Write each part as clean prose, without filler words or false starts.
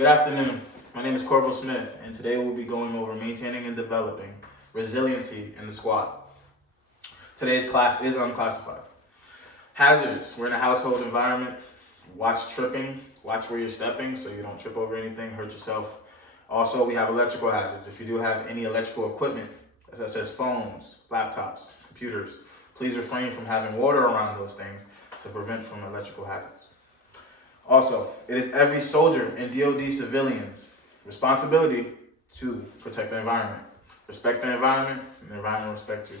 Good afternoon. My name is Corporal Smith, and today we'll be going over maintaining and developing resiliency in the squad. Today's class is unclassified. Hazards. We're in a household environment. Watch tripping. Watch where you're stepping so you don't trip over anything, hurt yourself. Also, we have electrical hazards. If you do have any electrical equipment, such as phones, laptops, computers, please refrain from having water around those things to prevent from electrical hazards. Also, it is every soldier and DoD civilian's responsibility to protect the environment. Respect the environment, and the environment will respect you.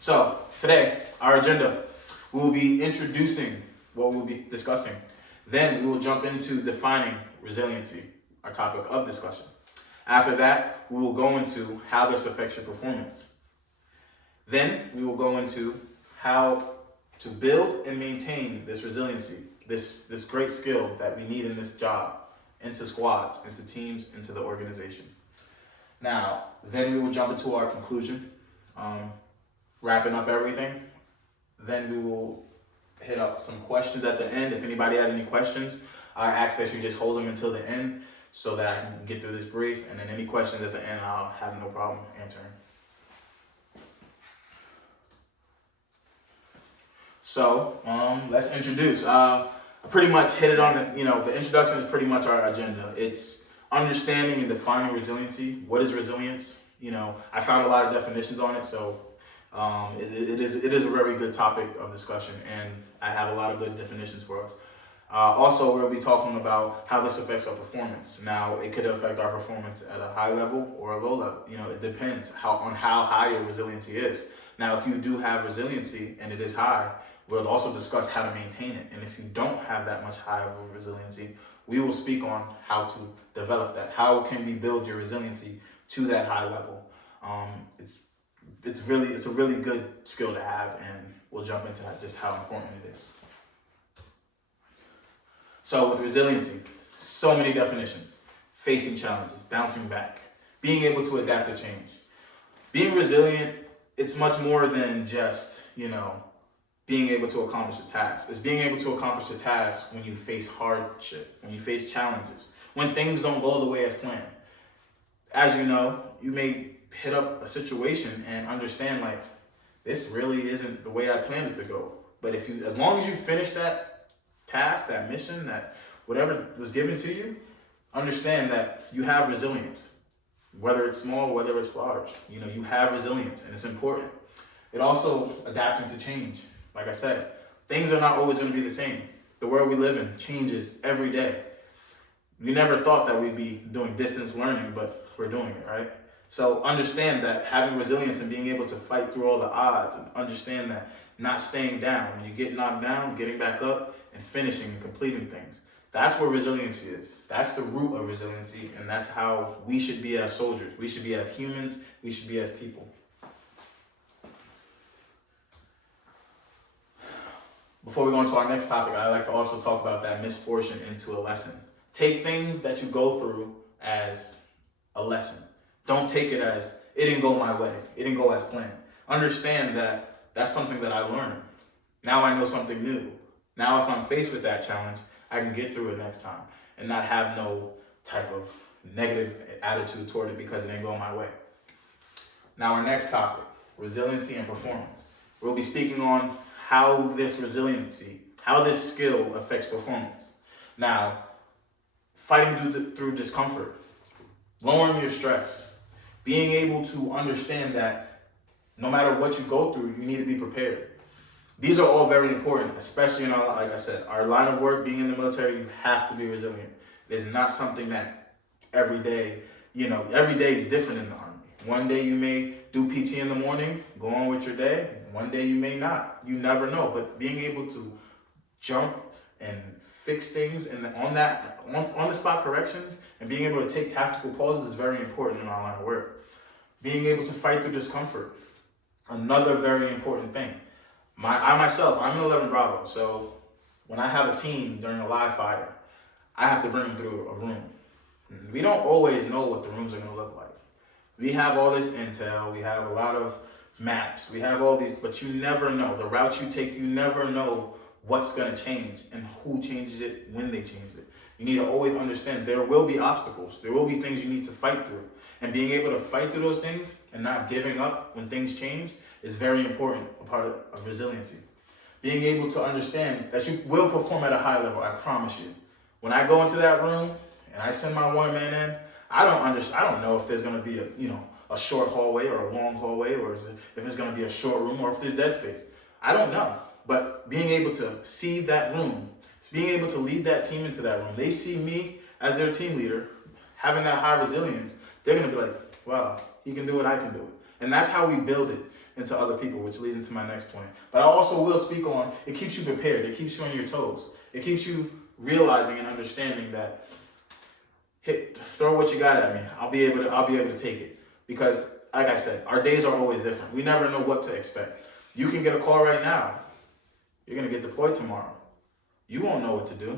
So, today, our agenda, we will be introducing what we will be discussing. Then we will jump into defining resiliency, our topic of discussion. After that, we will go into how this affects your performance. Then we will go into how to build and maintain this resiliency, this great skill that we need in this job, into squads, into teams, into the organization. Now, then we will jump into our conclusion, wrapping up everything. Then we will hit up some questions at the end. If anybody has any questions, I ask that you just hold them until the end so that I can get through this brief, and then any questions at the end, I'll have no problem answering. So, let's introduce. I pretty much hit it on the introduction is pretty much our agenda. It's understanding and defining resiliency. What is resilience? I found a lot of definitions on it, so it is a very good topic of discussion, and I have a lot of good definitions for us. Also, we'll be talking about how this affects our performance. Now, it could affect our performance at a high level or a low level. It depends on how high your resiliency is. Now, if you do have resiliency and it is high, we'll also discuss how to maintain it. And if you don't have that much high of a resiliency, we will speak on how to develop that. How can we build your resiliency to that high level? It's a really good skill to have, and we'll jump into just how important it is. So with resiliency, so many definitions: facing challenges, bouncing back, being able to adapt to change. Being resilient, it's much more than just, being able to accomplish a task. It's being able to accomplish a task when you face hardship, when you face challenges, when things don't go the way as planned. As you know, you may hit up a situation and understand, this really isn't the way I planned it to go. But as long as you finish that task, that mission, that whatever was given to you, understand that you have resilience. Whether it's small, whether it's large, you have resilience, and it's important. It also adapting to change. Like I said, things are not always going to be the same. The world we live in changes every day. We never thought that we'd be doing distance learning, but we're doing it, right? So understand that having resilience and being able to fight through all the odds, and understand that not staying down. When you get knocked down, getting back up and finishing and completing things. That's where resiliency is. That's the root of resiliency, and that's how we should be as soldiers. We should be as humans. We should be as people. Before we go into our next topic, I'd like to also talk about that misfortune into a lesson. Take things that you go through as a lesson. Don't take it as, it didn't go my way. It didn't go as planned. Understand that that's something that I learned. Now I know something new. Now if I'm faced with that challenge, I can get through it next time and not have no type of negative attitude toward it because it didn't go my way. Now our next topic, resiliency and performance. We'll be speaking on how this resiliency, how this skill affects performance. Now, fighting through discomfort, lowering your stress, being able to understand that no matter what you go through, you need to be prepared. These are all very important, especially in like I said, our line of work, being in the military, you have to be resilient. It is not something that every day is different in the Army. One day you may do PT in the morning, go on with your day. One day you may not. You never know. But being able to jump and fix things and on the spot corrections and being able to take tactical pauses is very important in our line of work. Being able to fight through discomfort, another very important thing. I myself, I'm an 11 Bravo, so when I have a team during a live fire, I have to bring them through a room. We don't always know what the rooms are going to look like. We have all this intel, we have a lot of maps, we have all these, but you never know. The route you take, you never know what's going to change and who changes it when they change it. You need to always understand there will be obstacles. There will be things you need to fight through. And being able to fight through those things and not giving up when things change is very important, a part of resiliency. Being able to understand that you will perform at a high level, I promise you. When I go into that room and I send my one man in, I don't know if there's going to be a short hallway or a long hallway, or if it's going to be a short room, or if there's dead space. I don't know. But being able to see that room, being able to lead that team into that room, they see me as their team leader, having that high resilience, they're going to be like, wow, he can do it, I can do it. And that's how we build it into other people, which leads into my next point. But I also will speak on, it keeps you prepared, it keeps you on your toes. It keeps you realizing and understanding that, throw what you got at me, I'll be able to take it. Because, like I said, our days are always different. We never know what to expect. You can get a call right now. You're going to get deployed tomorrow. You won't know what to do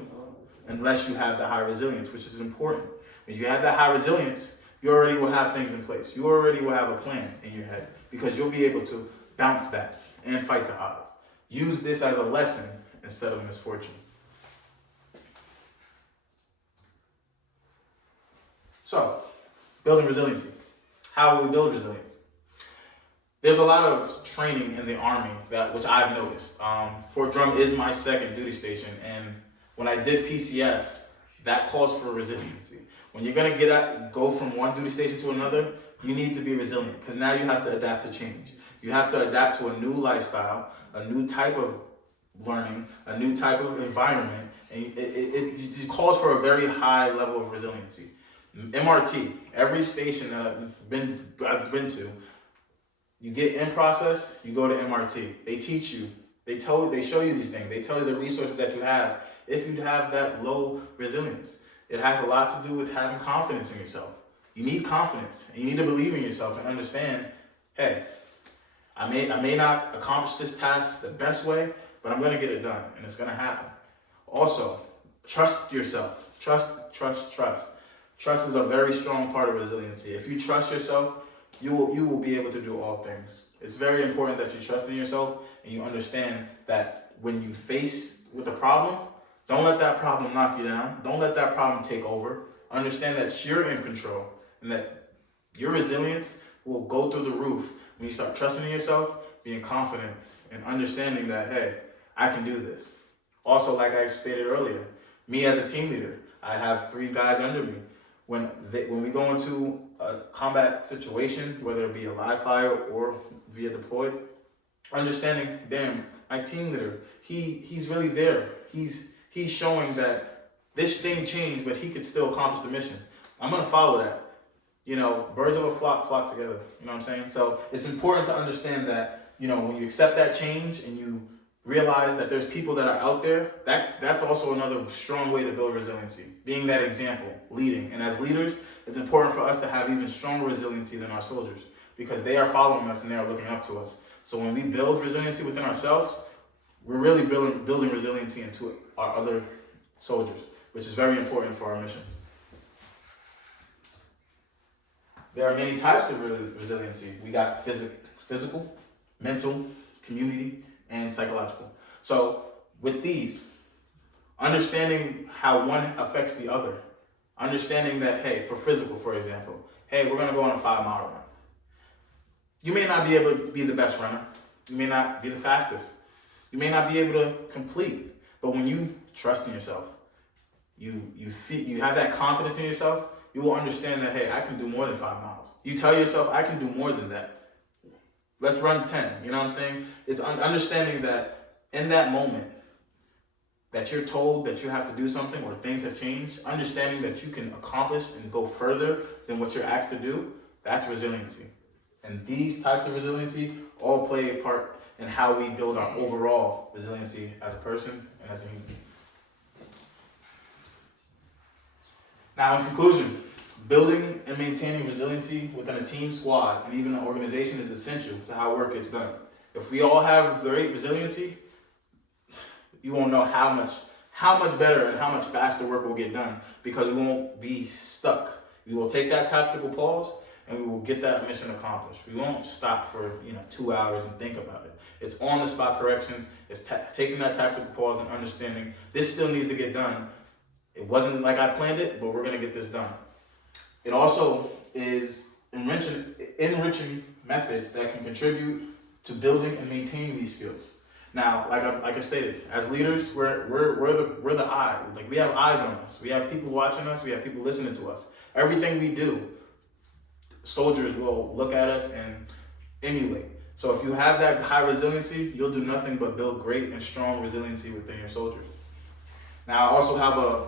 unless you have the high resilience, which is important. If you have that high resilience, you already will have things in place. You already will have a plan in your head, because you'll be able to bounce back and fight the odds. Use this as a lesson instead of misfortune. So, building resiliency. How will we build resilience? There's a lot of training in the Army which I've noticed. Fort Drum is my second duty station, and when I did PCS, that calls for resiliency. When you're gonna go from one duty station to another, you need to be resilient, because now you have to adapt to change. You have to adapt to a new lifestyle, a new type of learning, a new type of environment, and it calls for a very high level of resiliency. MRT, every station that I've been to, you get in process, you go to MRT. They teach you, they show you these things. They tell you the resources that you have if you have that low resilience. It has a lot to do with having confidence in yourself. You need confidence, and you need to believe in yourself and understand, hey, I may not accomplish this task the best way, but I'm gonna get it done, and it's gonna happen. Also, trust yourself. Trust. Trust is a very strong part of resiliency. If you trust yourself, you will be able to do all things. It's very important that you trust in yourself and you understand that when you face with a problem, don't let that problem knock you down. Don't let that problem take over. Understand that you're in control and that your resilience will go through the roof when you start trusting in yourself, being confident, and understanding that, hey, I can do this. Also, like I stated earlier, me as a team leader, I have 3 guys under me. When we go into a combat situation, whether it be a live fire or via deployed, understanding, damn, my team leader, he's really there. He's showing that this thing changed, but he could still accomplish the mission. I'm gonna follow that. Birds of a flock together. You know what I'm saying? So it's important to understand that, when you accept that change and you realize that there's people that are out there, that's also another strong way to build resiliency. Being that example, leading. And as leaders, it's important for us to have even stronger resiliency than our soldiers, because they are following us and they are looking up to us. So when we build resiliency within ourselves, we're really building resiliency into our other soldiers, which is very important for our missions. There are many types of resiliency. We got physical, mental, community, and psychological. So with these, understanding how one affects the other, understanding that, hey, for physical, for example, hey, we're gonna go on a 5-mile run. You may not be able to be the best runner. You may not be the fastest. You may not be able to complete. But when you trust in yourself, you have that confidence in yourself, you will understand that, hey, I can do more than 5 miles. You tell yourself, I can do more than that. Let's run 10, you know what I'm saying? It's understanding that in that moment that you're told that you have to do something or things have changed, understanding that you can accomplish and go further than what you're asked to do, that's resiliency. And these types of resiliency all play a part in how we build our overall resiliency as a person and as a human being. Now, in conclusion, building and maintaining resiliency within a team, squad, and even an organization is essential to how work gets done. If we all have great resiliency, you won't know how much better and how much faster work will get done, because we won't be stuck. We will take that tactical pause and we will get that mission accomplished. We won't stop for 2 hours and think about it. It's on the spot corrections. It's taking that tactical pause and understanding this still needs to get done. It wasn't like I planned it, but we're gonna get this done. It also is enriching methods that can contribute to building and maintaining these skills. Now, like I stated, as leaders, we're the eye. Like, we have eyes on us. We have people watching us. We have people listening to us. Everything we do, soldiers will look at us and emulate. So if you have that high resiliency, you'll do nothing but build great and strong resiliency within your soldiers. Now, I also have a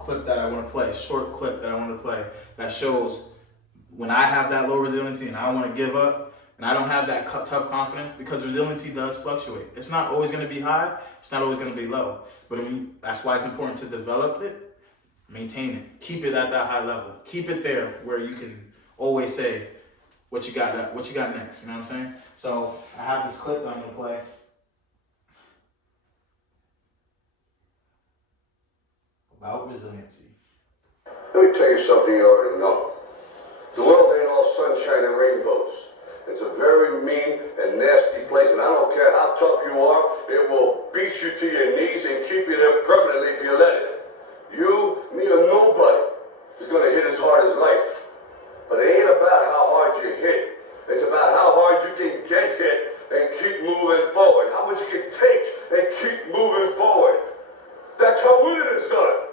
clip that I want to play, short clip that I want to play that shows when I have that low resiliency and I want to give up and I don't have that tough confidence, because resiliency does fluctuate. It's not always going to be high. It's not always going to be low. But that's why it's important to develop it, maintain it, keep it at that high level, keep it there where you can always say what you got next. You know what I'm saying? So I have this clip that I'm going to play. About resiliency. Let me tell you something you already know. The world ain't all sunshine and rainbows. It's a very mean and nasty place, and I don't care how tough you are, it will beat you to your knees and keep you there permanently if you let it. You, me, or nobody is going to hit as hard as life. But it ain't about how hard you hit. It's about how hard you can get hit and keep moving forward. How much you can take and keep moving forward. That's how winning is done.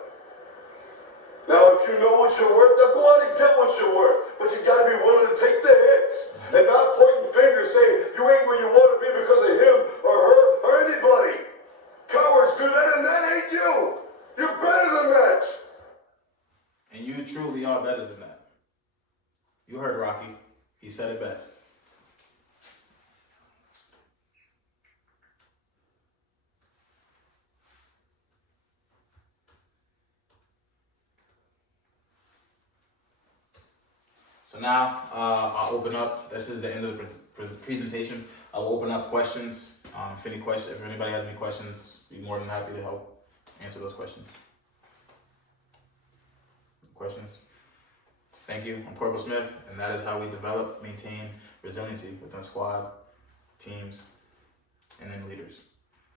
Now, if you know what you're worth, now go out and get what you're worth. But you gotta be willing to take the hits and not pointing fingers saying you ain't where you want to be because of him or her or anybody. Cowards do that, and that ain't you. You're better than that. And you truly are better than that. You heard Rocky. He said it best. So now I'll open up. This is the end of the presentation. I'll open up questions. If anybody has any questions, be more than happy to help answer those questions. Questions? Thank you. I'm Corporal Smith, and that is how we develop, maintain resiliency within squad, teams, and then leaders.